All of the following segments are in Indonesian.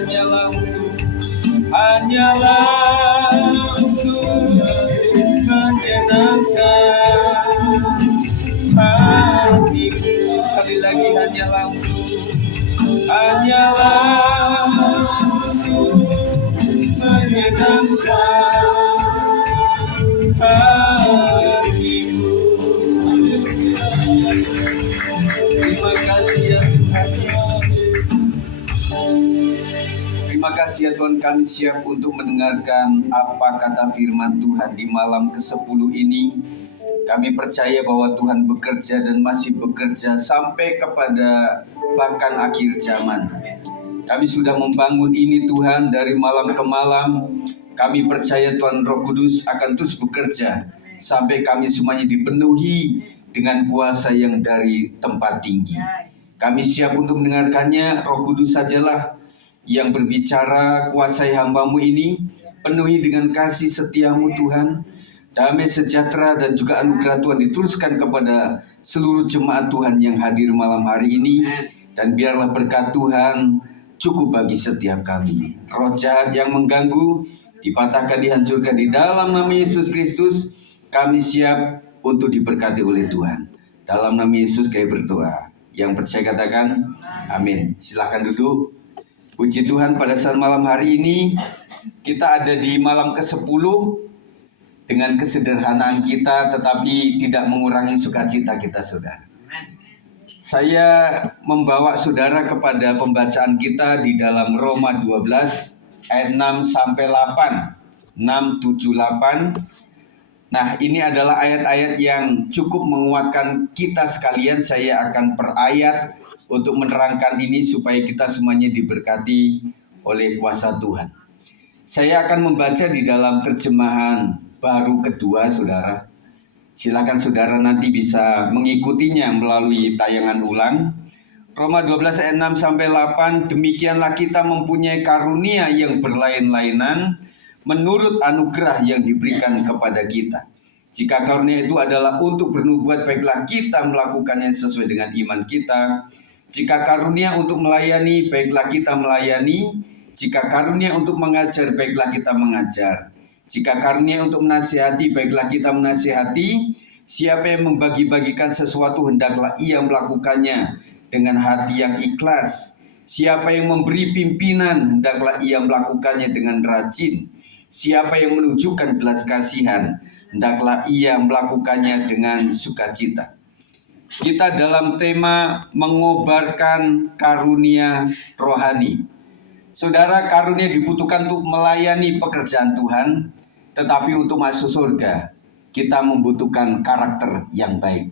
hanyalah untuk menyenangkan hatimu. Sekali lagi, hanyalah untuk menyenangkan hatimu. Terima kasih ya Tuhan. Terima kasih ya Tuhan, kami siap untuk mendengarkan apa kata firman Tuhan di malam ke-10 ini. Kami percaya bahwa Tuhan bekerja dan masih bekerja sampai kepada bahkan akhir zaman. Kami sudah membangun ini Tuhan dari malam ke malam. Kami percaya Tuhan Roh Kudus akan terus bekerja sampai kami semuanya dipenuhi dengan kuasa yang dari tempat tinggi. Kami siap untuk mendengarkannya. Roh Kudus sajalah yang berbicara, kuasai hamba-Mu ini, penuhi dengan kasih setia-Mu Tuhan, damai sejahtera dan juga anugerah Tuhan diteruskan kepada seluruh jemaat Tuhan yang hadir malam hari ini, dan biarlah berkat Tuhan cukup bagi setiap kami. Roh jahat yang mengganggu dipatahkan, dihancurkan di dalam nama Yesus Kristus. Kami siap untuk diberkati oleh Tuhan. Dalam nama Yesus kami berdoa. Yang percaya katakan amin. Silakan duduk. Puji Tuhan, pada saat malam hari ini kita ada di malam ke-10 dengan kesederhanaan kita, tetapi tidak mengurangi sukacita kita, saudara. Saya membawa saudara kepada pembacaan kita di dalam Roma 12 ayat 6 sampai 8. 6, 7, 8. Nah, ini adalah ayat-ayat yang cukup menguatkan kita sekalian. Saya akan per ayat untuk menerangkan ini supaya kita semuanya diberkati oleh kuasa Tuhan. Saya akan membaca di dalam terjemahan baru kedua, saudara. Silakan saudara nanti bisa mengikutinya melalui tayangan ulang. Roma 12 ayat 6 sampai 8. Demikianlah kita mempunyai karunia yang berlain-lainan menurut anugerah yang diberikan kepada kita. Jika karunia itu adalah untuk bernubuat, baiklah kita melakukannya sesuai dengan iman kita. Jika karunia untuk melayani, baiklah kita melayani. Jika karunia untuk mengajar, baiklah kita mengajar. Jika karunia untuk menasihati, baiklah kita menasihati. Siapa yang membagi-bagikan sesuatu, hendaklah ia melakukannya dengan hati yang ikhlas. Siapa yang memberi pimpinan, hendaklah ia melakukannya dengan rajin. Siapa yang menunjukkan belas kasihan, hendaklah ia melakukannya dengan sukacita. Kita dalam tema mengobarkan karunia rohani. Saudara, karunia dibutuhkan untuk melayani pekerjaan Tuhan, tetapi untuk masuk surga, kita membutuhkan karakter yang baik.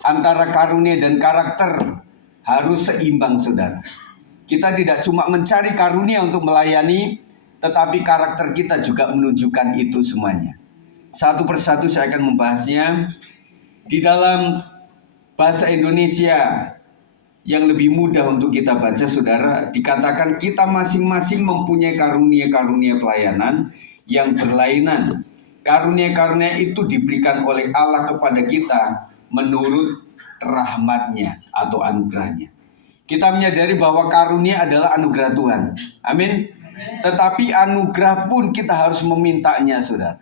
Antara karunia dan karakter harus seimbang, saudara. Kita tidak cuma mencari karunia untuk melayani, tetapi karakter kita juga menunjukkan itu semuanya. Satu persatu saya akan membahasnya. Di dalam bahasa Indonesia yang lebih mudah untuk kita baca, saudara, dikatakan kita masing-masing mempunyai karunia-karunia pelayanan yang berlainan. Karunia-karunia itu diberikan oleh Allah kepada kita menurut rahmatnya atau anugerahnya. Kita menyadari bahwa karunia adalah anugerah Tuhan. Amin. Tetapi anugerah pun kita harus memintanya, saudara.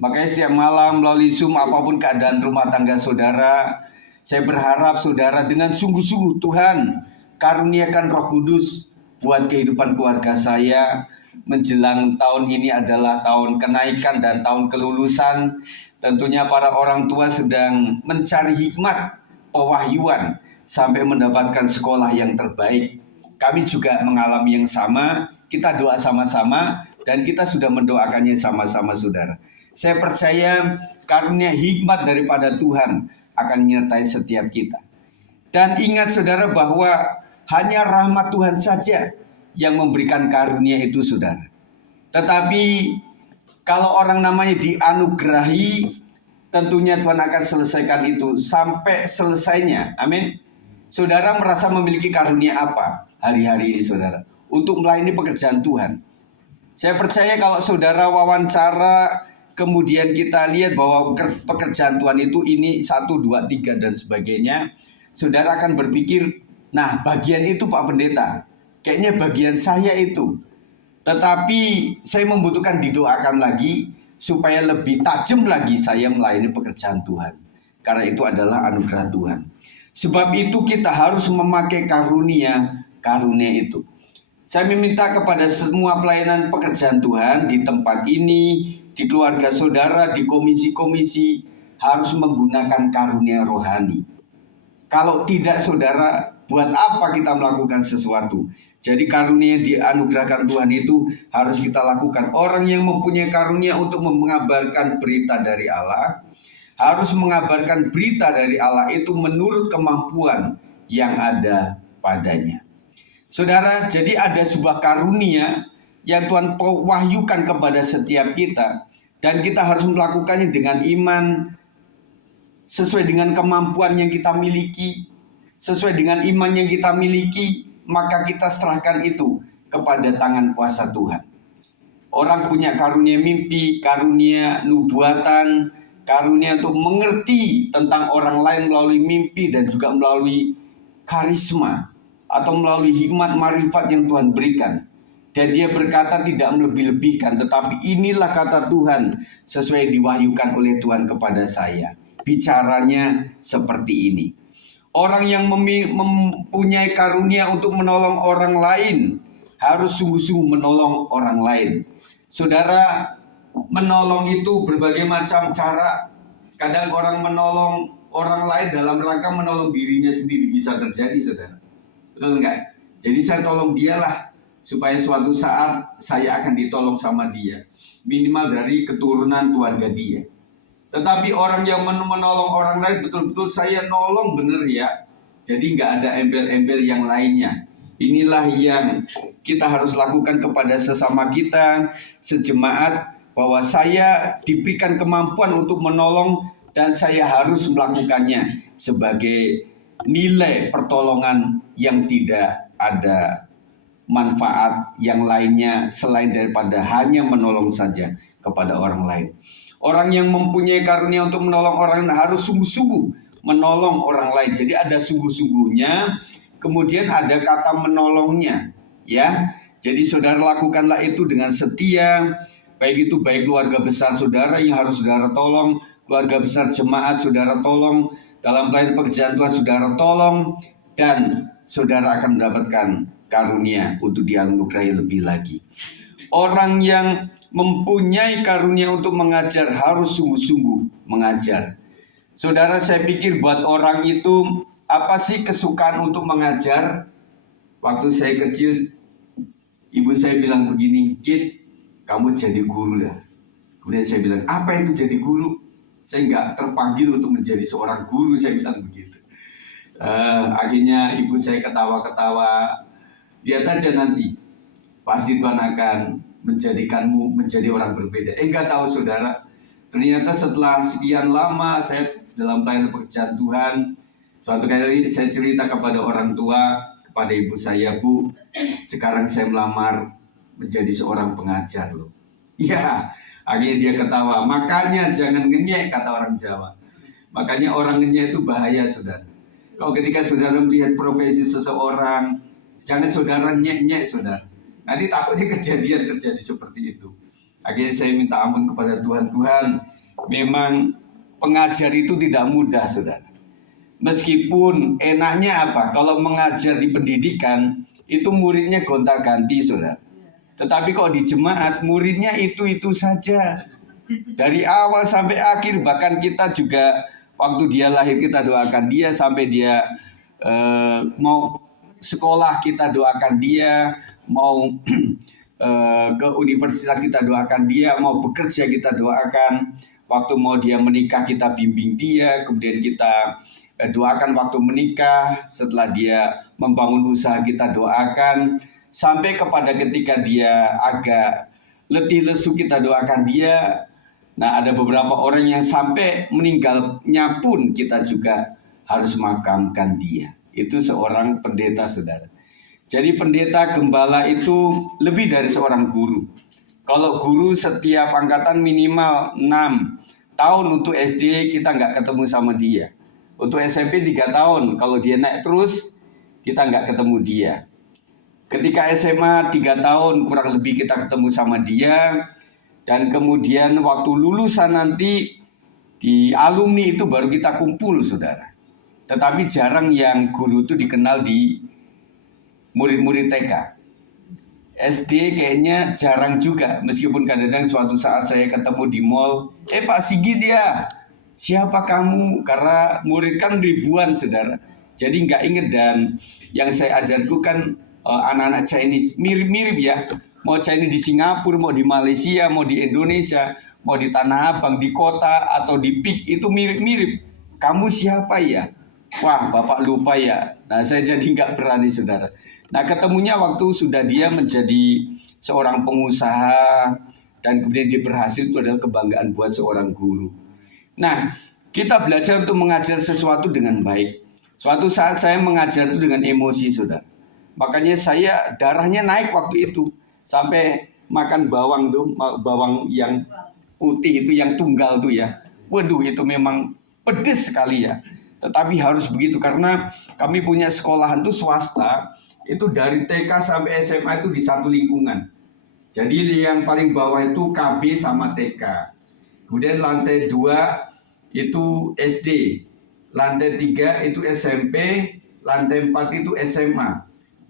Makanya setiap malam melalui Zoom, apapun keadaan rumah tangga saudara, saya berharap saudara dengan sungguh-sungguh, Tuhan karuniakan Roh Kudus buat kehidupan keluarga saya. Menjelang tahun ini adalah tahun kenaikan dan tahun kelulusan. Tentunya para orang tua sedang mencari hikmat, pewahyuan, sampai mendapatkan sekolah yang terbaik. Kami juga mengalami yang sama. Kita doa sama-sama dan kita sudah mendoakannya sama-sama, saudara. Saya percaya karunia hikmat daripada Tuhan akan menyertai setiap kita. Dan ingat saudara bahwa hanya rahmat Tuhan saja yang memberikan karunia itu, saudara. Tetapi kalau orang namanya dianugerahi, tentunya Tuhan akan selesaikan itu sampai selesainya. Amin. Saudara merasa memiliki karunia apa hari-hari ini, saudara, untuk melayani pekerjaan Tuhan? Saya percaya kalau saudara wawancara, kemudian kita lihat bahwa pekerjaan Tuhan itu ini 1, 2, 3 dan sebagainya, saudara akan berpikir, nah bagian itu Pak Pendeta, kayaknya bagian saya itu. Tetapi saya membutuhkan didoakan lagi supaya lebih tajam lagi saya melayani pekerjaan Tuhan. Karena itu adalah anugerah Tuhan. Sebab itu kita harus memakai karunia itu. Saya meminta kepada semua pelayanan pekerjaan Tuhan di tempat ini, di keluarga saudara, di komisi-komisi, harus menggunakan karunia rohani. Kalau tidak saudara, buat apa kita melakukan sesuatu? Jadi karunia yang dianugerahkan Tuhan itu harus kita lakukan. Orang yang mempunyai karunia untuk mengabarkan berita dari Allah, harus mengabarkan berita dari Allah itu menurut kemampuan yang ada padanya. Saudara, jadi ada sebuah karunia yang Tuhan wahyukan kepada setiap kita, dan kita harus melakukannya dengan iman, sesuai dengan kemampuan yang kita miliki, sesuai dengan iman yang kita miliki, maka kita serahkan itu kepada tangan kuasa Tuhan. Orang punya karunia mimpi, karunia nubuatan, karunia untuk mengerti tentang orang lain melalui mimpi dan juga melalui karisma atau melalui hikmat marifat yang Tuhan berikan. Dan dia berkata tidak melebih-lebihkan, tetapi inilah kata Tuhan sesuai diwahyukan oleh Tuhan kepada saya. Bicaranya seperti ini. Orang yang mempunyai karunia untuk menolong orang lain harus sungguh-sungguh menolong orang lain. Saudara, menolong itu berbagai macam cara. Kadang orang menolong orang lain dalam rangka menolong dirinya sendiri, bisa terjadi, saudara. Betul enggak? Jadi saya tolong dialah supaya suatu saat saya akan ditolong sama dia. Minimal dari keturunan keluarga dia. Tetapi orang yang menolong orang lain betul-betul saya nolong bener ya. Jadi nggak ada embel-embel yang lainnya. Inilah yang kita harus lakukan kepada sesama kita sejemaat, bahwa saya diberikan kemampuan untuk menolong dan saya harus melakukannya sebagai nilai pertolongan yang tidak ada manfaat yang lainnya selain daripada hanya menolong saja kepada orang lain. Orang yang mempunyai karunia untuk menolong orang lain harus sungguh-sungguh menolong orang lain. Jadi ada sungguh-sungguhnya, kemudian ada kata menolongnya, ya. Jadi saudara lakukanlah itu dengan setia, baik keluarga besar saudara yang harus saudara tolong, keluarga besar jemaat saudara tolong, dalam pelayanan pekerjaan Tuhan saudara tolong, dan saudara akan mendapatkan karunia untuk dianugerahi lebih lagi. Orang yang mempunyai karunia untuk mengajar harus sungguh-sungguh mengajar. Saudara, saya pikir buat orang itu apa sih kesukaan untuk mengajar? Waktu saya kecil, ibu saya bilang begini, "Kid, kamu jadi guru lah." Kemudian saya bilang, "Apa itu jadi guru?" Saya nggak terpanggil untuk menjadi seorang guru, saya bilang begitu. Akhirnya ibu saya ketawa-ketawa. Lihat aja nanti, pasti Tuhan akan menjadikanmu menjadi orang berbeda. Enggak tahu saudara, ternyata setelah sekian lama saya dalam pelayanan pekerjaan Tuhan, suatu kali saya cerita kepada orang tua, kepada ibu saya, "Bu, sekarang saya melamar menjadi seorang pengajar loh." Ya, akhirnya dia ketawa. Makanya jangan ngenyek, kata orang Jawa. Makanya orang ngenyek itu bahaya, saudara. Kalau ketika saudara melihat profesi seseorang, jangan saudara nyek-nyek, saudara. Nanti takutnya kejadian terjadi seperti itu. Akhirnya saya minta ampun kepada Tuhan. Tuhan, memang pengajar itu tidak mudah, saudara. Meskipun enaknya apa? Kalau mengajar di pendidikan, itu muridnya gonta-ganti, saudara. Tetapi kok di jemaat, muridnya itu-itu saja. Dari awal sampai akhir, bahkan kita juga waktu dia lahir kita doakan dia, sampai dia mau sekolah kita doakan dia, mau ke universitas kita doakan dia, mau bekerja kita doakan, waktu mau dia menikah kita bimbing dia, kemudian kita doakan waktu menikah, setelah dia membangun usaha kita doakan, sampai kepada ketika dia agak letih lesu kita doakan dia. Nah, ada beberapa orang yang sampai meninggalnya pun kita juga harus makamkan dia. Itu seorang pendeta, saudara. Jadi pendeta gembala itu lebih dari seorang guru. Kalau guru setiap angkatan minimal 6 tahun, untuk SD kita nggak ketemu sama dia. Untuk SMP 3 tahun, kalau dia naik terus kita nggak ketemu dia. Ketika SMA 3 tahun kurang lebih kita ketemu sama dia. Dan kemudian waktu lulusan nanti di alumni itu baru kita kumpul, saudara. Tetapi jarang yang guru itu dikenal di murid-murid TK. SD kayaknya jarang juga, meskipun kadang-kadang suatu saat saya ketemu di mall, Pak Sigit ya, siapa kamu? Karena murid kan ribuan, saudara. Jadi nggak inget, dan yang saya ajarku kan anak-anak Chinese, mirip-mirip ya. Mau Chinese di Singapura, mau di Malaysia, mau di Indonesia, mau di Tanah Abang, di kota, atau di PIK, itu mirip-mirip. Kamu siapa ya? Wah, Bapak lupa ya. Nah, saya jadi nggak berani, saudara. Nah, ketemunya waktu sudah dia menjadi seorang pengusaha, dan kemudian dia berhasil, itu adalah kebanggaan buat seorang guru. Nah, kita belajar untuk mengajar sesuatu dengan baik. Suatu saat saya mengajar itu dengan emosi, saudara. Makanya saya darahnya naik waktu itu. Sampai makan bawang tuh, bawang yang putih itu, yang tunggal tuh ya. Waduh, itu memang pedes sekali ya. Tetapi harus begitu, karena kami punya sekolahan tuh swasta. Itu dari TK sampai SMA itu di satu lingkungan. Jadi yang paling bawah itu KB sama TK. Kemudian lantai 2 itu SD. Lantai 3 itu SMP. Lantai 4 itu SMA.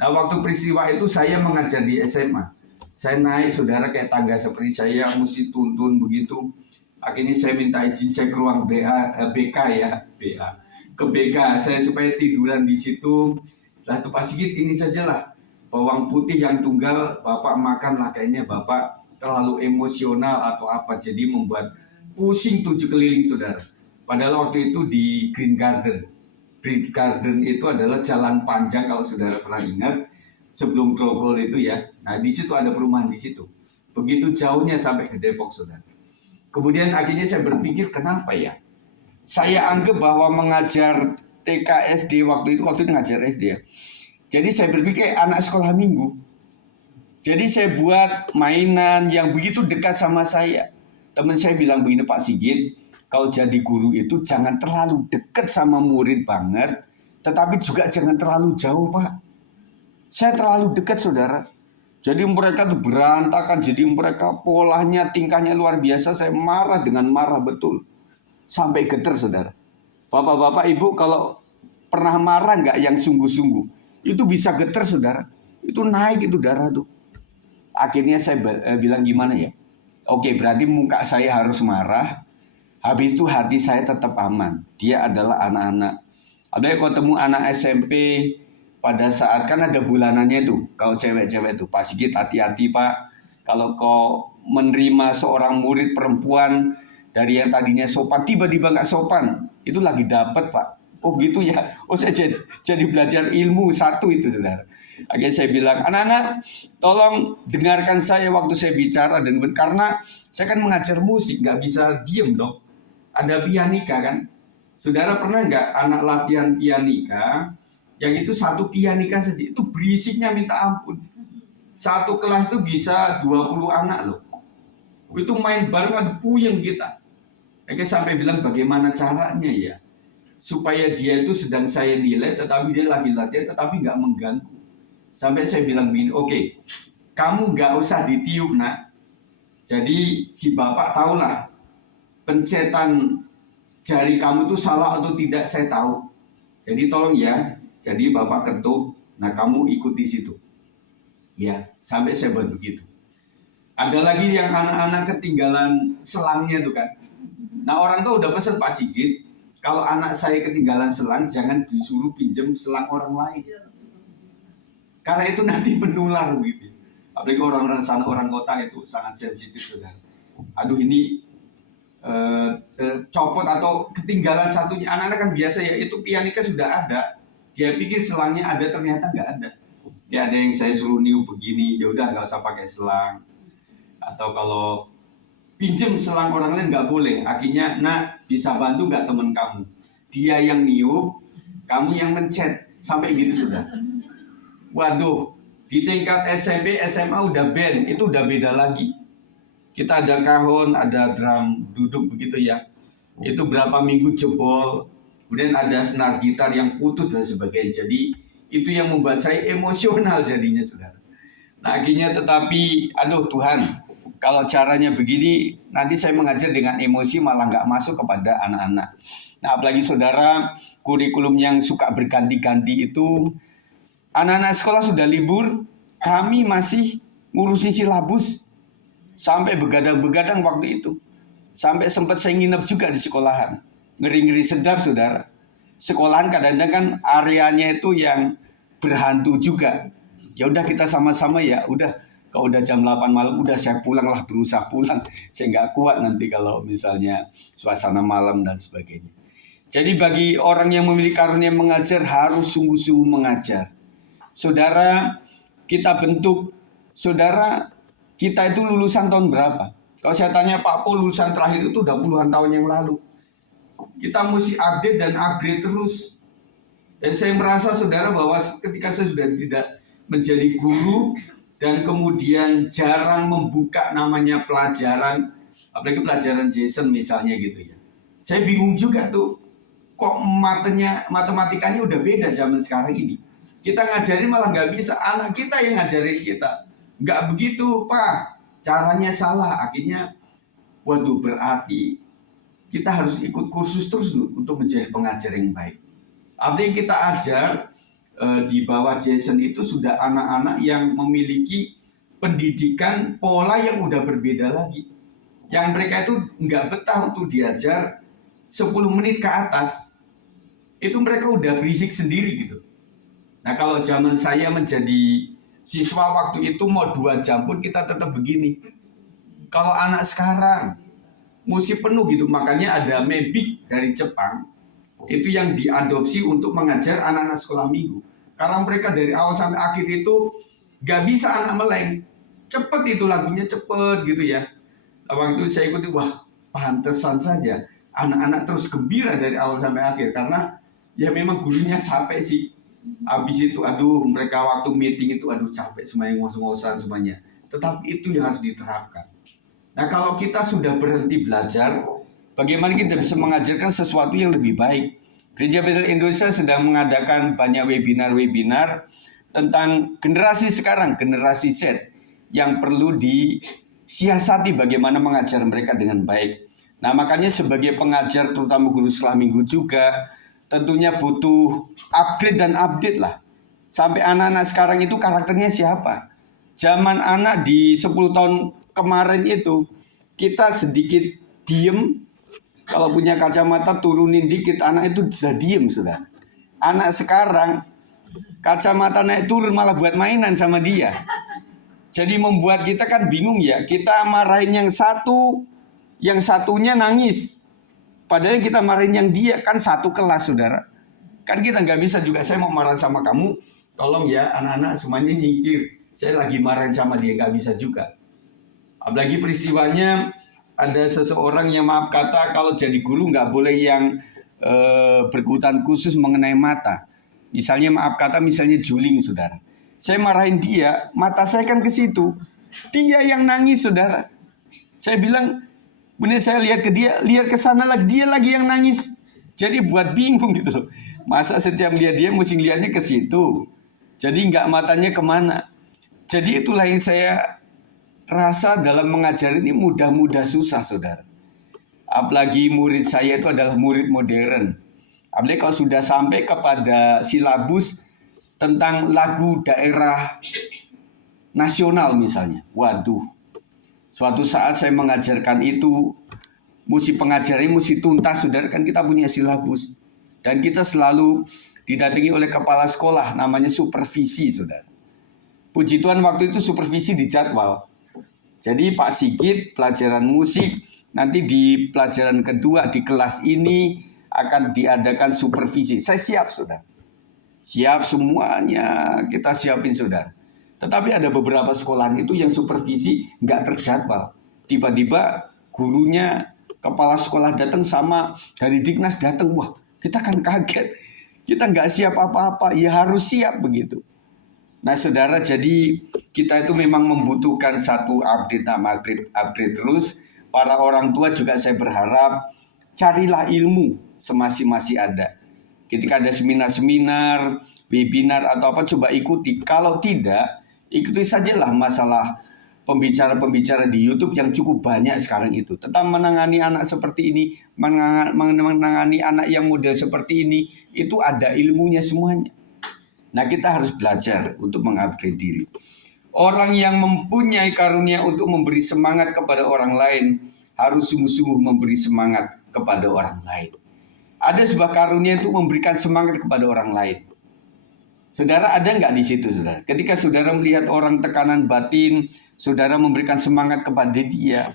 Nah, waktu peristiwa itu saya mengajar di SMA. Saya naik, saudara, kayak tangga seperti saya, mesti tuntun begitu. Akhirnya saya minta izin, saya ke ruang BK ya, BA. Ke BK saya supaya tiduran di situ. Satu Pak Sigit, ini sajalah bawang putih yang tunggal Bapak makanlah, kayaknya Bapak terlalu emosional atau apa, jadi membuat pusing 7 keliling, saudara. Padahal waktu itu di Green Garden. Green Garden itu adalah jalan panjang, kalau saudara pernah ingat, sebelum Grogol itu ya. Nah, di situ ada perumahan di situ. Begitu jauhnya sampai ke Depok, saudara. Kemudian akhirnya saya berpikir, kenapa ya? Saya anggap bahwa mengajar TK SD waktu itu ngajar SD ya. Jadi saya berpikir anak sekolah minggu. Jadi saya buat mainan yang begitu dekat sama saya. Teman saya bilang begini, Pak Sigit, kalau jadi guru itu jangan terlalu dekat sama murid banget, tetapi juga jangan terlalu jauh, Pak. Saya terlalu dekat, saudara. Jadi mereka tuh berantakan, jadi mereka polanya, tingkahnya luar biasa. Saya marah dengan marah betul. Sampai getar, saudara. Bapak-bapak, ibu kalau pernah marah nggak yang sungguh-sungguh, itu bisa getar, saudara. Itu naik itu darah tuh. Akhirnya saya bilang gimana ya? Oke, berarti muka saya harus marah. Habis itu hati saya tetap aman. Dia adalah anak-anak. Ada yang ketemu anak SMP pada saat kan ada bulanannya itu. Kalau cewek-cewek itu, Pak Sigit hati-hati Pak. Kalau kau menerima seorang murid perempuan dari yang tadinya sopan, tiba-tiba nggak sopan, itu lagi dapat Pak. Oh gitu ya. Oh, saya jadi belajar ilmu satu itu, saudara. Akhirnya saya bilang, anak-anak tolong dengarkan saya waktu saya bicara, dan karena saya kan mengajar musik, nggak bisa diem dong. Ada pianika kan. Saudara pernah nggak anak latihan pianika, yang itu satu pianika saja, itu berisiknya minta ampun. Satu kelas itu bisa 20 anak loh. Itu main bareng ada puyeng kita. Akhirnya sampai bilang, bagaimana caranya ya supaya dia itu sedang saya nilai, tetapi dia lagi latihan, tetapi nggak mengganggu. Sampai saya bilang begini, oke, kamu nggak usah ditiup nak. Jadi si bapak tahulah pencetan jari kamu itu salah atau tidak, saya tahu. Jadi tolong ya, jadi bapak ketuk, nah kamu ikut di situ. Ya, sampai saya buat begitu. Ada lagi yang anak-anak ketinggalan selangnya tuh kan. Nah, orang tuh udah pesan, Pak Sigit, kalau anak saya ketinggalan selang, jangan disuruh pinjam selang orang lain. Karena itu nanti menular begitu. Apalagi orang-orang sana, orang kota itu sangat sensitif, saudara. Aduh, ini copot atau ketinggalan satunya. Anak-anak kan biasa ya, itu pianika sudah ada. Dia pikir selangnya ada, ternyata nggak ada. Ya ada yang saya suruh niup begini, ya udah nggak usah pakai selang. Atau kalau pinjam selang orang lain nggak boleh. Akhirnya, nak bisa bantu nggak teman kamu? Dia yang niup, kamu yang mencet. Sampai gitu sudah. Waduh, di tingkat SMP, SMA udah band, itu udah beda lagi. Kita ada kahon, ada drum duduk begitu ya. Itu berapa minggu jebol. Kemudian ada senar gitar yang putus dan sebagainya. Jadi Itu yang membuat saya emosional jadinya, saudara. Nah, akhirnya tetapi, aduh Tuhan, kalau caranya begini, nanti saya mengajar dengan emosi malah nggak masuk kepada anak-anak. Nah, apalagi saudara, kurikulum yang suka berganti-ganti itu, anak-anak sekolah sudah libur, kami masih ngurusin silabus. Sampai begadang-begadang waktu itu. Sampai sempat saya nginep juga di sekolahan. Ngeri-ngeri sedap, saudara. Sekolahan kadang-kadang kan areanya itu yang berhantu juga. Ya udah kita sama-sama ya, udah. Kalau udah jam 8 malam, udah saya pulang lah, berusaha pulang. Saya nggak kuat nanti kalau misalnya suasana malam dan sebagainya. Jadi bagi orang yang memiliki karunia mengajar harus sungguh-sungguh mengajar. Saudara, kita bentuk. Saudara, kita itu lulusan tahun berapa? Kalau saya tanya Pak Po, lulusan terakhir itu udah puluhan tahun yang lalu. Kita mesti update dan upgrade terus. Dan saya merasa saudara bahwa ketika saya sudah tidak menjadi guru dan kemudian jarang membuka namanya pelajaran, apalagi pelajaran Jason misalnya gitu ya. Saya bingung juga tuh, kok matematikanya udah beda zaman sekarang ini. Kita ngajarin malah nggak bisa, anak kita yang ngajarin kita. Nggak begitu Pak, caranya salah. Akhirnya, waduh berarti kita harus ikut kursus terus untuk menjadi pengajar yang baik. Artinya kita ajar di bawah Jason itu sudah anak-anak yang memiliki pendidikan pola yang udah berbeda lagi. Yang mereka itu nggak betah untuk diajar 10 menit ke atas. Itu mereka udah berisik sendiri gitu. Nah kalau zaman saya menjadi siswa waktu itu mau 2 jam pun kita tetap begini. Kalau anak sekarang mesti penuh gitu, makanya ada Mebik dari Jepang itu yang diadopsi untuk mengajar anak-anak sekolah minggu. Karena mereka dari awal sampai akhir itu gak bisa anak meleng. Cepet itu lagunya, cepet gitu ya. Nah, waktu itu saya ikuti, wah pantesan saja anak-anak terus gembira dari awal sampai akhir. Karena ya memang gurunya capek sih. Habis itu aduh mereka waktu meeting itu aduh capek semuanya, ngos-ngosan semuanya. Tetapi itu yang harus diterapkan. Nah kalau kita sudah berhenti belajar, bagaimana kita bisa mengajarkan sesuatu yang lebih baik? Gereja Bethel Indonesia sedang mengadakan banyak webinar-webinar tentang generasi sekarang, generasi Z, yang perlu disiasati bagaimana mengajar mereka dengan baik. Nah makanya sebagai pengajar, terutama guru sekolah minggu juga, tentunya butuh upgrade dan update lah. Sampai anak-anak sekarang itu karakternya siapa? Zaman anak di 10 tahun kemarin itu, kita sedikit diem. Kalau punya kacamata turunin dikit, anak itu sudah diem sudah. Anak sekarang kacamata naik turun malah buat mainan sama dia. Jadi membuat kita kan bingung ya. Kita marahin yang satu, yang satunya nangis. Padahal kita marahin yang dia kan satu kelas saudara. Kan kita nggak bisa juga, saya mau marah sama kamu, tolong ya anak-anak semuanya nyingkir. Saya lagi marahin sama dia, nggak bisa juga. Apalagi peristiwanya ada seseorang yang maaf kata kalau jadi guru nggak boleh yang berkebutuhan khusus mengenai mata. Misalnya maaf kata misalnya juling saudara. Saya marahin dia, mata saya kan ke situ. Dia yang nangis saudara. Saya bilang, benar saya lihat ke dia, lihat ke sana lagi, dia lagi yang nangis. Jadi buat bingung gitu loh. Masa setiap lihat dia mesti lihatnya ke situ. Jadi nggak matanya kemana. Jadi itulah yang saya rasa dalam mengajar ini mudah-mudah susah, saudara. Apalagi murid saya itu adalah murid modern. Apalagi kalau sudah sampai kepada silabus tentang lagu daerah nasional misalnya. Waduh, suatu saat saya mengajarkan itu, mesti pengajarnya mesti tuntas, saudara. Kan kita punya silabus. Dan kita selalu didatangi oleh kepala sekolah, namanya supervisi, saudara. Puji Tuhan waktu itu supervisi di jadwal. Jadi Pak Sigit pelajaran musik, nanti di pelajaran kedua di kelas ini akan diadakan supervisi. Saya siap saudara. Siap semuanya kita siapin saudara. Tetapi ada beberapa sekolahan itu yang supervisi nggak terjadwal. Tiba-tiba gurunya, kepala sekolah datang sama dari Diknas datang. Wah kita kan kaget. Kita nggak siap apa-apa, ya harus siap begitu. Nah saudara, jadi kita itu memang membutuhkan satu update terus. Para orang tua juga saya berharap carilah ilmu semasih-masih ada. Ketika ada seminar-seminar, webinar atau apa, coba ikuti. Kalau tidak, ikuti sajalah masalah pembicara-pembicara di YouTube yang cukup banyak sekarang itu. Tentang menangani anak seperti ini, menangani anak yang model seperti ini, itu ada ilmunya semuanya. Nah, kita harus belajar untuk mengupgrade diri. Orang yang mempunyai karunia untuk memberi semangat kepada orang lain, harus sungguh-sungguh memberi semangat kepada orang lain. Ada sebuah karunia untuk memberikan semangat kepada orang lain. Saudara, ada nggak di situ, saudara? Ketika saudara melihat orang tekanan batin, saudara memberikan semangat kepada dia,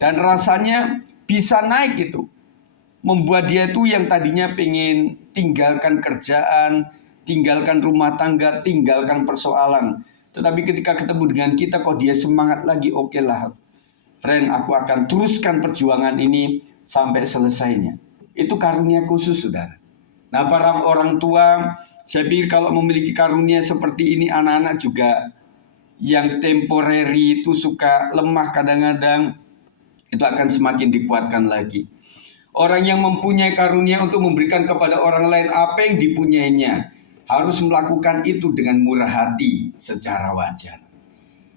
dan rasanya bisa naik itu, membuat dia itu yang tadinya pengen tinggalkan kerjaan, tinggalkan rumah tangga, tinggalkan persoalan. Tetapi ketika ketemu dengan kita, kok dia semangat lagi, oke lah, friend, aku akan teruskan perjuangan ini sampai selesainya. Itu karunia khusus, saudara. Nah, para orang tua, saya pikir kalau memiliki karunia seperti ini, anak-anak juga yang temporary itu suka lemah kadang-kadang, itu akan semakin dikuatkan lagi. Orang yang mempunyai karunia untuk memberikan kepada orang lain apa yang dipunyainya, harus melakukan itu dengan murah hati secara wajar.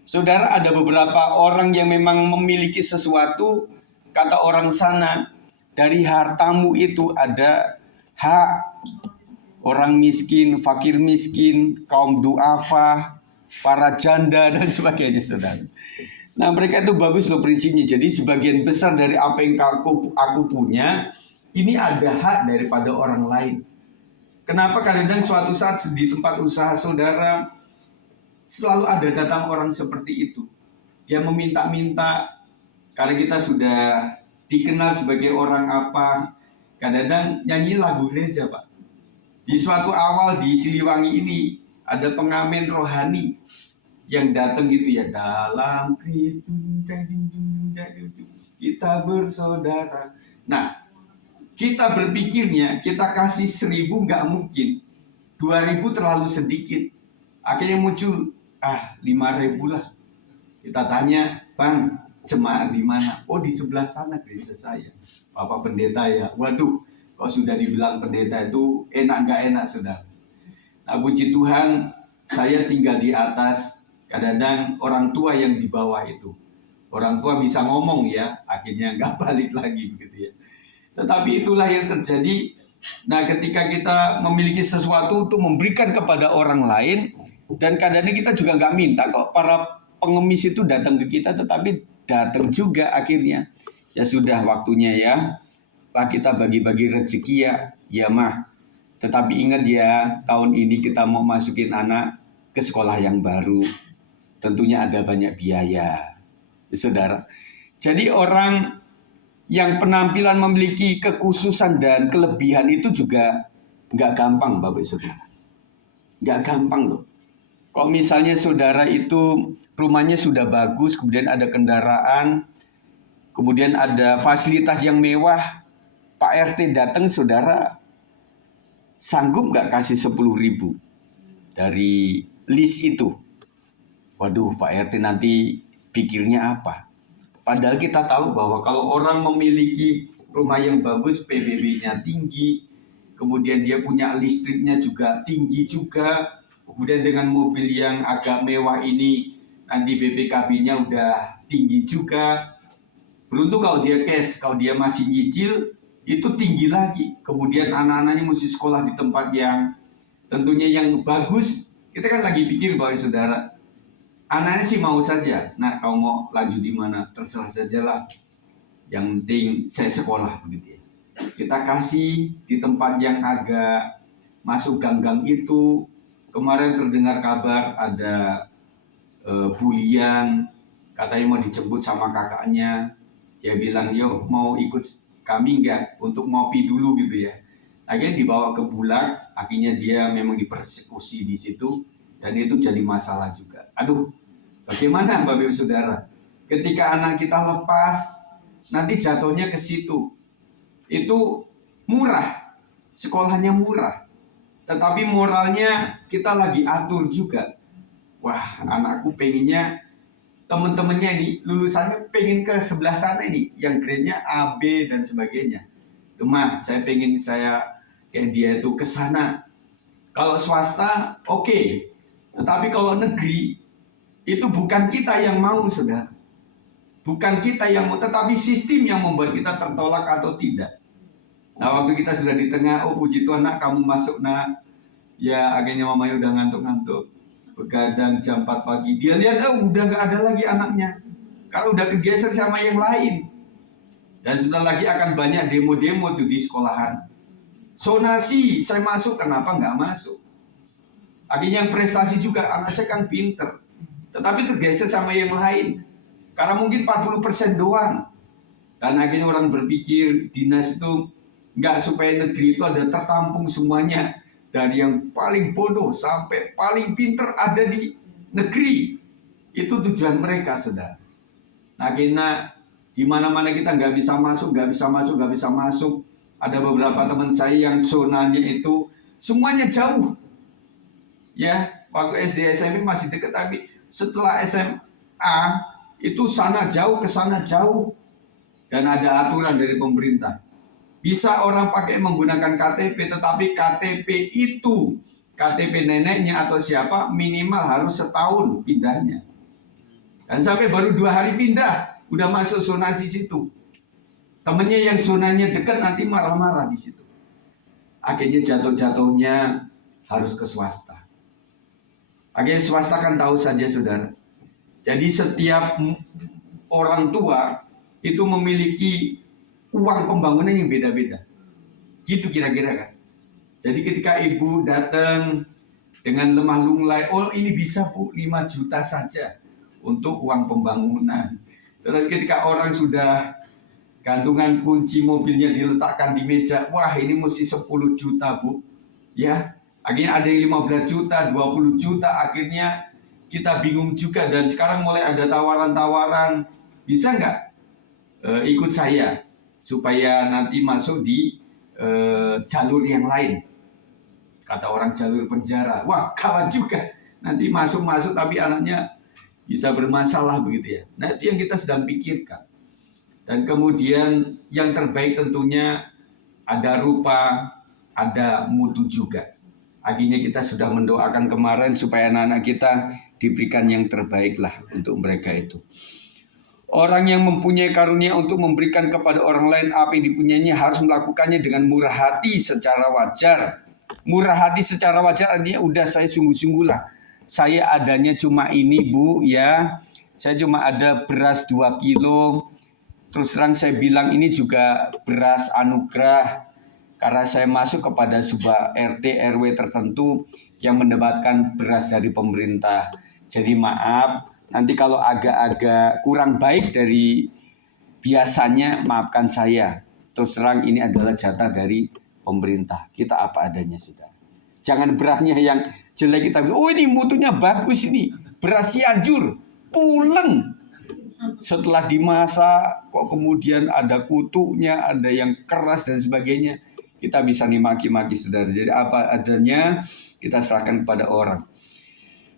Saudara, ada beberapa orang yang memang memiliki sesuatu, kata orang sana, dari hartamu itu ada hak orang miskin, fakir miskin, kaum duafa, para janda, dan sebagainya, saudara. Nah, mereka itu bagus loh prinsipnya. Jadi sebagian besar dari apa yang aku punya, ini ada hak daripada orang lain. Kenapa kadang-kadang suatu saat di tempat usaha saudara, selalu ada datang orang seperti itu. Dia meminta-minta, karena kita sudah dikenal sebagai orang apa, kadang-kadang nyanyi lagu gereja, Pak. Di suatu awal di Siliwangi ini ada pengamen rohani yang datang gitu ya, dalam Kristus kita bersaudara. Nah, kita berpikirnya kita kasih 1.000 nggak mungkin, 2.000 terlalu sedikit. Akhirnya muncul 5.000 lah. Kita tanya, Bang, jemaat di mana? Oh, di sebelah sana gereja saya. Bapak pendeta ya. Waduh, kalau sudah dibilang pendeta itu enak nggak enak, saudara. Nah, puji Tuhan, saya tinggal di atas. Kadang-kadang orang tua yang di bawah itu. Orang tua bisa ngomong ya, akhirnya nggak balik lagi begitu ya. Tetapi itulah yang terjadi. Nah, ketika kita memiliki sesuatu untuk memberikan kepada orang lain, dan kadang-kadang kita juga nggak minta kok, para pengemis itu datang ke kita, tetapi datang juga akhirnya. Ya sudah waktunya ya, Pak, kita bagi-bagi rezeki ya mah. Tetapi ingat ya, tahun ini kita mau masukin anak ke sekolah yang baru. Tentunya ada banyak biaya, saudara. Jadi orang yang penampilan memiliki kekhususan dan kelebihan itu juga nggak gampang, Bapak Saudara. Nggak gampang loh. Kalau misalnya saudara itu rumahnya sudah bagus, kemudian ada kendaraan, kemudian ada fasilitas yang mewah, Pak RT datang, saudara sanggup nggak kasih 10.000 dari list itu? Waduh, Pak RT nanti pikirnya apa? Padahal kita tahu bahwa kalau orang memiliki rumah yang bagus, PBB-nya tinggi, kemudian dia punya listriknya juga tinggi juga, kemudian dengan mobil yang agak mewah ini, nanti BPKB-nya udah tinggi juga. Beruntung kalau dia cash, kalau dia masih nyicil, itu tinggi lagi. Kemudian anak-anaknya mesti sekolah di tempat yang tentunya yang bagus. Kita kan lagi pikir bahwa saudara, anaknya sih mau saja. Nah, kau mau lanjut di mana? Terserah sajalah. Yang penting saya sekolah begitu ya. Kita kasih di tempat yang agak masuk gang-gang itu. Kemarin terdengar kabar ada bulian, katanya mau dijemput sama kakaknya. Dia bilang, yuk mau ikut kami nggak untuk ngopi dulu gitu ya. Akhirnya dibawa ke Bulak, akhirnya dia memang dipersekusi di situ, dan itu jadi masalah juga. Aduh, bagaimana Bapak Saudara? Ketika anak kita lepas, nanti jatuhnya ke situ. Itu murah, sekolahnya murah. Tetapi moralnya kita lagi atur juga. Wah, anakku pengennya, temen-temennya ini lulusannya pengen ke sebelah sana ini, yang grade-nya A, B, dan sebagainya. Cuma saya pengen saya kayak dia itu ke sana. Kalau swasta, oke. Tetapi kalau negeri, itu bukan kita yang mau, saudara. Bukan kita yang mau, tetapi sistem yang membuat kita tertolak atau tidak. Nah, waktu kita sudah di tengah, oh puji Tuhan nak, kamu masuk nak. Ya, akhirnya mamanya udah ngantuk-ngantuk. Begadang jam 4 pagi. Dia lihat, oh udah gak ada lagi anaknya. Kalau udah kegeser sama yang lain. Dan sebentar lagi akan banyak demo-demo tuh di sekolahan. Sonasi, saya masuk, kenapa nggak masuk? Akhirnya yang prestasi juga, anak saya kan pinter. Tetapi tergeser sama yang lain. Karena mungkin 40% doang. Dan akhirnya orang berpikir, dinas itu nggak supaya negeri itu ada tertampung semuanya. Dari yang paling bodoh sampai paling pinter ada di negeri. Itu tujuan mereka, saudara. Nah, akhirnya di mana-mana kita nggak bisa masuk. Ada beberapa teman saya yang zonanya itu semuanya jauh. Ya, waktu SD SMP masih dekat, tapi setelah SMA itu sana jauh ke sana jauh. Dan ada aturan dari pemerintah. Bisa orang pakai menggunakan KTP, tetapi KTP itu KTP neneknya atau siapa minimal harus setahun pindahnya. Dan sampai baru 2 hari pindah, udah masuk zonasi situ. Temennya yang zonanya dekat nanti marah-marah di situ. Akhirnya jatuh-jatuhnya harus ke swasta. Akhirnya swasta kan tahu saja, saudara. Jadi setiap orang tua itu memiliki uang pembangunan yang beda-beda. Gitu kira-kira kan. Jadi ketika ibu datang dengan lemah lunglai, oh ini bisa Bu 5 juta saja untuk uang pembangunan. Tetapi ketika orang sudah gantungan kunci mobilnya diletakkan di meja, wah ini mesti 10 juta Bu. Ya, akhirnya ada yang 15 juta, 20 juta, akhirnya kita bingung juga. Dan sekarang mulai ada tawaran-tawaran, bisa nggak ikut saya supaya nanti masuk di jalur yang lain. Kata orang jalur penjara, wah kawan juga. Nanti masuk-masuk tapi anaknya bisa bermasalah begitu ya. Nah itu yang kita sedang pikirkan. Dan kemudian yang terbaik tentunya ada rupa, ada mutu juga. Akhirnya kita sudah mendoakan kemarin supaya anak-anak kita diberikan yang terbaik lah untuk mereka itu. Orang yang mempunyai karunia untuk memberikan kepada orang lain apa yang dipunyainya harus melakukannya dengan murah hati secara wajar. Murah hati secara wajar artinya udah saya sungguh-sungguh lah. Saya adanya cuma ini Bu ya. Saya cuma ada beras 2 kilo. Terus terang saya bilang ini juga beras anugerah. Karena saya masuk kepada sebuah RT RW tertentu yang mendapatkan beras dari pemerintah. Jadi maaf, nanti kalau agak-agak kurang baik dari biasanya, maafkan saya. Terus terang ini adalah jatah dari pemerintah. Kita apa adanya sudah. Jangan berasnya yang jelek kita bilang, oh ini mutunya bagus ini. Beras Cianjur, pulen. Setelah dimasak, kok kemudian ada kutunya, ada yang keras dan sebagainya. Kita bisa dimaki-maki, saudara. Jadi apa adanya, kita serahkan kepada orang.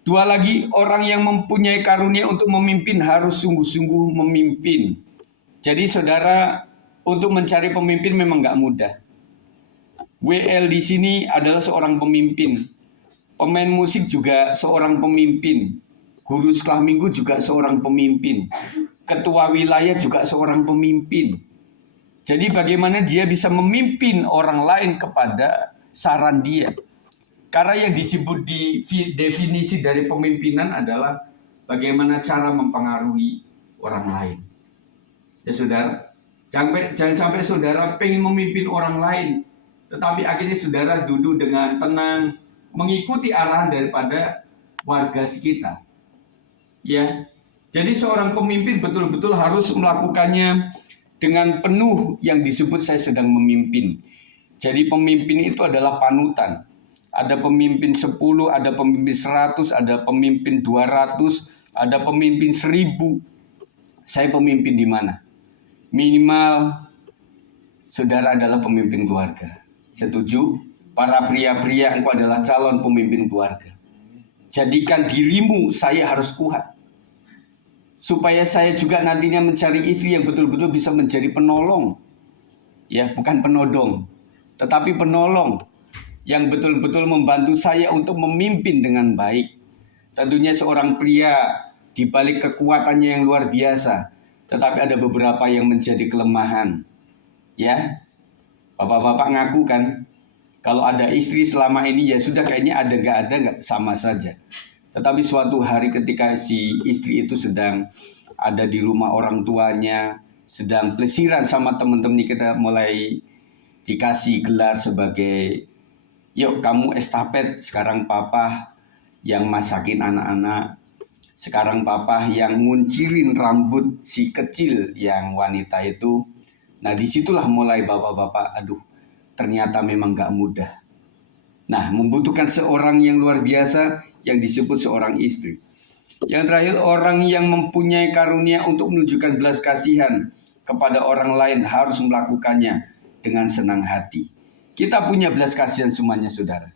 2 lagi, orang yang mempunyai karunia untuk memimpin harus sungguh-sungguh memimpin. Jadi saudara, untuk mencari pemimpin memang nggak mudah. WL di sini adalah seorang pemimpin. Pemain musik juga seorang pemimpin. Guru sekolah minggu juga seorang pemimpin. Ketua wilayah juga seorang pemimpin. Jadi bagaimana dia bisa memimpin orang lain kepada saran dia. Karena yang disebut di definisi dari pemimpinan adalah bagaimana cara mempengaruhi orang lain. Ya saudara, jangan sampai saudara pengen memimpin orang lain, tetapi akhirnya saudara duduk dengan tenang, mengikuti arahan daripada warga sekitar. Ya, jadi seorang pemimpin betul-betul harus melakukannya dengan penuh yang disebut saya sedang memimpin. Jadi pemimpin itu adalah panutan. Ada pemimpin 10, ada pemimpin 100, ada pemimpin 200, ada pemimpin 1000. Saya pemimpin di mana? Minimal saudara adalah pemimpin keluarga. Setuju? Para pria-pria, engkau adalah calon pemimpin keluarga. Jadikan dirimu, saya harus kuat. Supaya saya juga nantinya mencari istri yang betul-betul bisa menjadi penolong. Ya, bukan penodong. tetapi penolong yang betul-betul membantu saya untuk memimpin dengan baik. Tentunya seorang pria di balik kekuatannya yang luar biasa, tetapi ada beberapa yang menjadi kelemahan. Ya, bapak-bapak ngaku kan, kalau ada istri selama ini ya sudah kayaknya ada nggak sama saja. Tetapi suatu hari ketika si istri itu sedang ada di rumah orang tuanya, sedang pelesiran sama teman-teman, kita mulai dikasih gelar sebagai, yuk kamu estafet, sekarang papa yang masakin anak-anak, sekarang papa yang nguncilin rambut si kecil yang wanita itu. Nah disitulah mulai bapak-bapak, aduh ternyata memang gak mudah. Nah membutuhkan seorang yang luar biasa yang disebut seorang istri. Yang terakhir, orang yang mempunyai karunia untuk menunjukkan belas kasihan kepada orang lain harus melakukannya dengan senang hati. Kita punya belas kasihan semuanya saudara.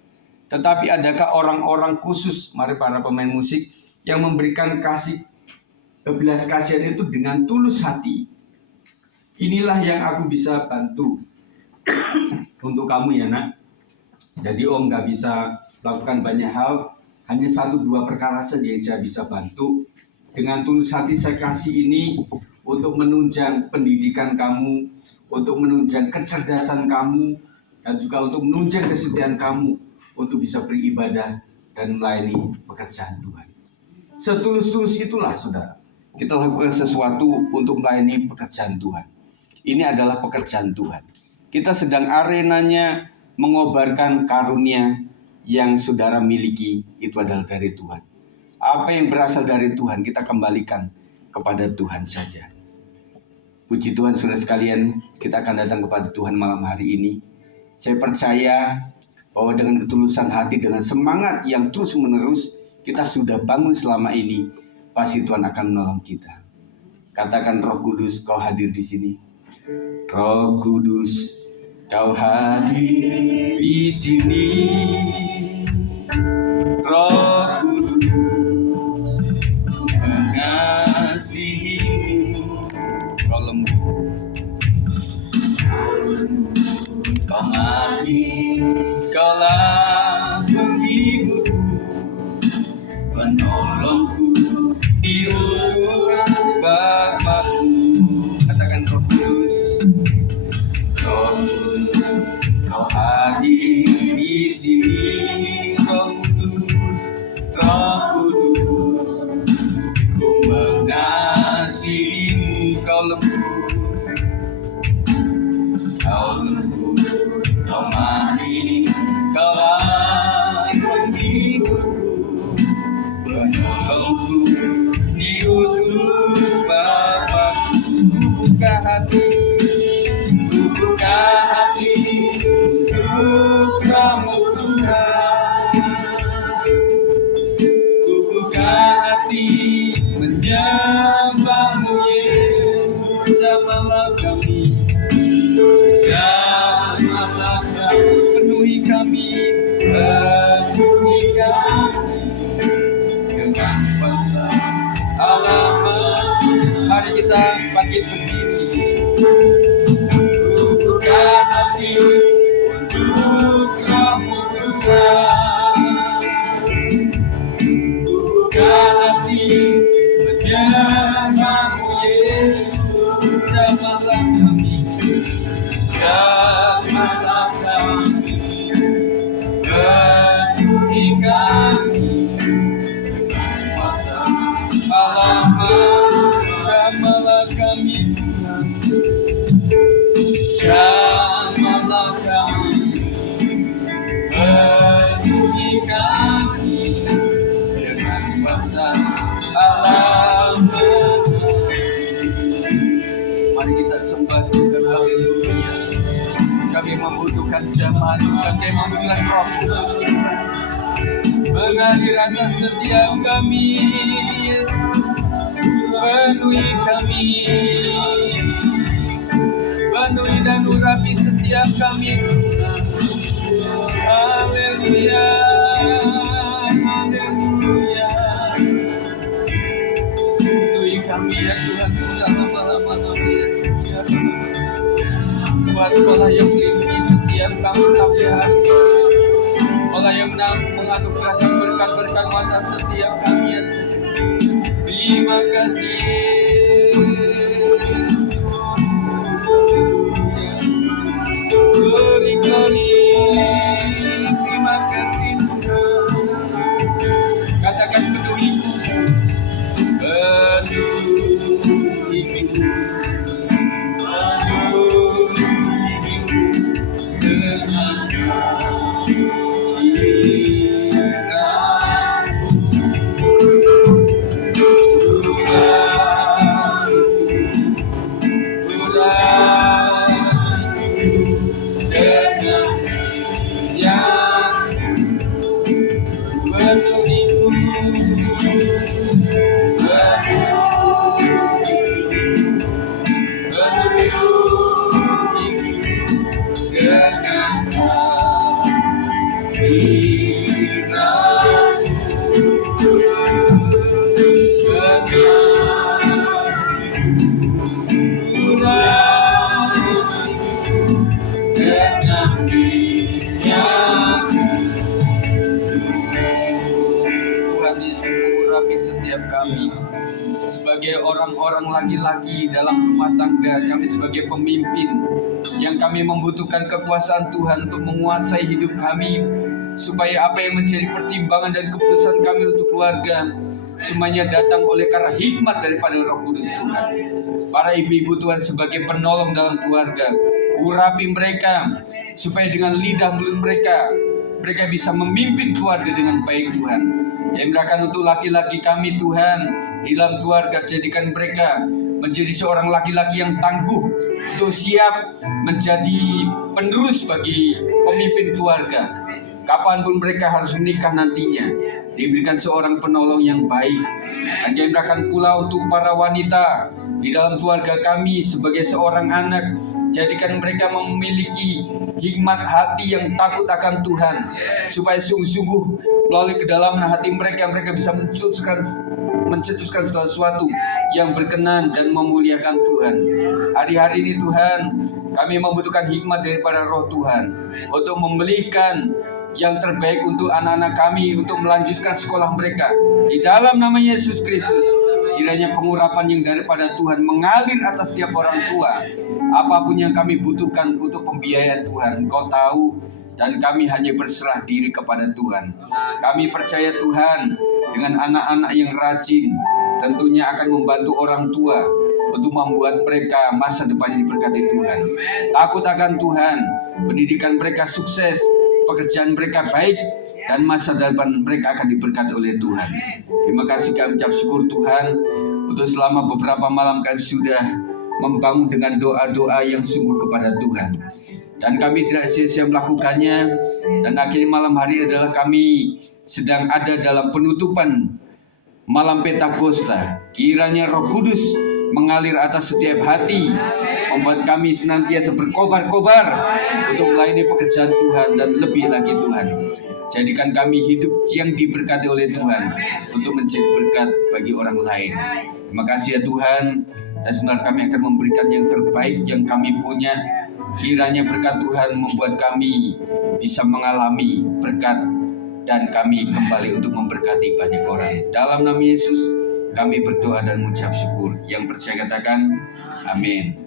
Tetapi adakah orang-orang khusus, mari para pemain musik, yang memberikan belas kasihan itu dengan tulus hati? Inilah yang aku bisa bantu untuk kamu ya nak. Jadi om gak bisa lakukan banyak hal, hanya 1-2 perkara saja yang saya bisa bantu. Dengan tulus hati saya kasih ini untuk menunjang pendidikan kamu, untuk menunjang kecerdasan kamu, dan juga untuk menunjang kesetiaan kamu untuk bisa beribadah dan melayani pekerjaan Tuhan. Setulus-tulus itulah saudara, kita lakukan sesuatu untuk melayani pekerjaan Tuhan. Ini adalah pekerjaan Tuhan. Kita sedang arenanya mengobarkan karunia yang saudara miliki, itu adalah dari Tuhan. Apa yang berasal dari Tuhan kita kembalikan kepada Tuhan saja. Puji Tuhan saudara sekalian, kita akan datang kepada Tuhan malam hari ini. Saya percaya bahwa dengan ketulusan hati, dengan semangat yang terus menerus kita sudah bangun selama ini, pasti Tuhan akan menolong kita. Katakan, Roh Kudus, Kau hadir di sini. Roh Kudus, Kau hadir di sini. Roh Kudus, mengasihimu, Kau lembut, Kau mati, Kaulah penghiburku, penolongku, diutus Bapa-Ku. Katakan, Roh Kudus, Roh Kudus, Kau hadir di sini. Roh Kudus, Roh Kudus, Ku mengasihimu, Kau lembut, Kau lembut, Kau mati, Kaulah penghiburku, penolongku, diutus Bapa-Ku. Ku buka hati untuk Kamu Tuhan. Ku buka hati menyembah-Mu Yesus. Jamahlah kami, jamahlah kami, penuhi kami dengan kuasa Allah. Mari kita bangkit berdiri. Ku buka hati untuk Kamu Tuhan. Ku buka hati menyembah-Mu Yesus. Jamahlah kami, jamahlah kami, penuhi kami dengan kuasa Allah. Jamahlah kami Tuhan, jamahlah kami, penuhi kami dengan kuasa Allah. Mari kita sembah Tuhan, haleluya. Kami membutuhkan jamaah Tuhan, kami membutuhkan Roh Kudus mengalir atas setiap kami. Yesus, penuhi kami, penuhi dan urapi setiap kami Tuhan. Haleluya, haleluya. Penuhi kami ya Tuhan, lama-lama Tuhan, Tuhan Allah yang melindungi setiap kami sampai hari ini. Allah yang menganugerahkan berkat-berkat atas setiap kami ya Tuhan. Terima kasih Gori-gori, terima kasih Tuhan. Katakan penuhiku, penuhiku, penuhiku dengan setiap kami sebagai orang-orang laki-laki dalam rumah tangga, kami sebagai pemimpin yang kami membutuhkan kekuasaan Tuhan untuk menguasai hidup kami, supaya apa yang menjadi pertimbangan dan keputusan kami untuk keluarga semuanya datang oleh karena hikmat daripada Roh Kudus Tuhan. Para ibu-ibu Tuhan sebagai penolong dalam keluarga, urapi mereka supaya dengan lidah mulut mereka bisa memimpin keluarga dengan baik Tuhan. Yang dilakukan untuk laki-laki kami Tuhan di dalam keluarga, jadikan mereka menjadi seorang laki-laki yang tangguh untuk siap menjadi penerus bagi pemimpin keluarga. Kapanpun mereka harus menikah nantinya, diberikan seorang penolong yang baik. Dan yang dilakukan pula untuk para wanita di dalam keluarga kami sebagai seorang anak, jadikan mereka memiliki hikmat hati yang takut akan Tuhan, supaya sungguh-sungguh melalui kedalaman hati mereka bisa mencetuskan sesuatu yang berkenan dan memuliakan Tuhan. Hari-hari ini Tuhan, kami membutuhkan hikmat daripada Roh Tuhan untuk memilihkan yang terbaik untuk anak-anak kami, untuk melanjutkan sekolah mereka di dalam nama Yesus Kristus. Kiranya pengurapan yang daripada Tuhan mengalir atas setiap orang tua. Apapun yang kami butuhkan untuk pembiayaan Tuhan, Engkau tahu, dan kami hanya berserah diri kepada Tuhan. Kami percaya Tuhan, dengan anak-anak yang rajin tentunya akan membantu orang tua untuk membuat mereka masa depannya diberkati Tuhan. Takut akan Tuhan, pendidikan mereka sukses, pekerjaan mereka baik, dan masa depan mereka akan diberkati oleh Tuhan. Terima kasih, kami ucap syukur Tuhan untuk selama beberapa malam kami sudah membangun dengan doa-doa yang sungguh kepada Tuhan, dan kami tidak sia-sia melakukannya. Dan akhirnya malam hari adalah kami sedang ada dalam penutupan malam Pentakosta. Kiranya Roh Kudus mengalir atas setiap hati, membuat kami senantiasa berkobar-kobar untuk melayani pekerjaan Tuhan dan lebih lagi Tuhan. Jadikan kami hidup yang diberkati oleh Tuhan untuk menjadi berkat bagi orang lain. Terima kasih ya Tuhan, dan sebentar kami akan memberikan yang terbaik yang kami punya. Kiranya berkat Tuhan membuat kami bisa mengalami berkat, dan kami kembali untuk memberkati banyak orang. Dalam nama Yesus kami berdoa dan mengucap syukur. Yang percaya katakan amin.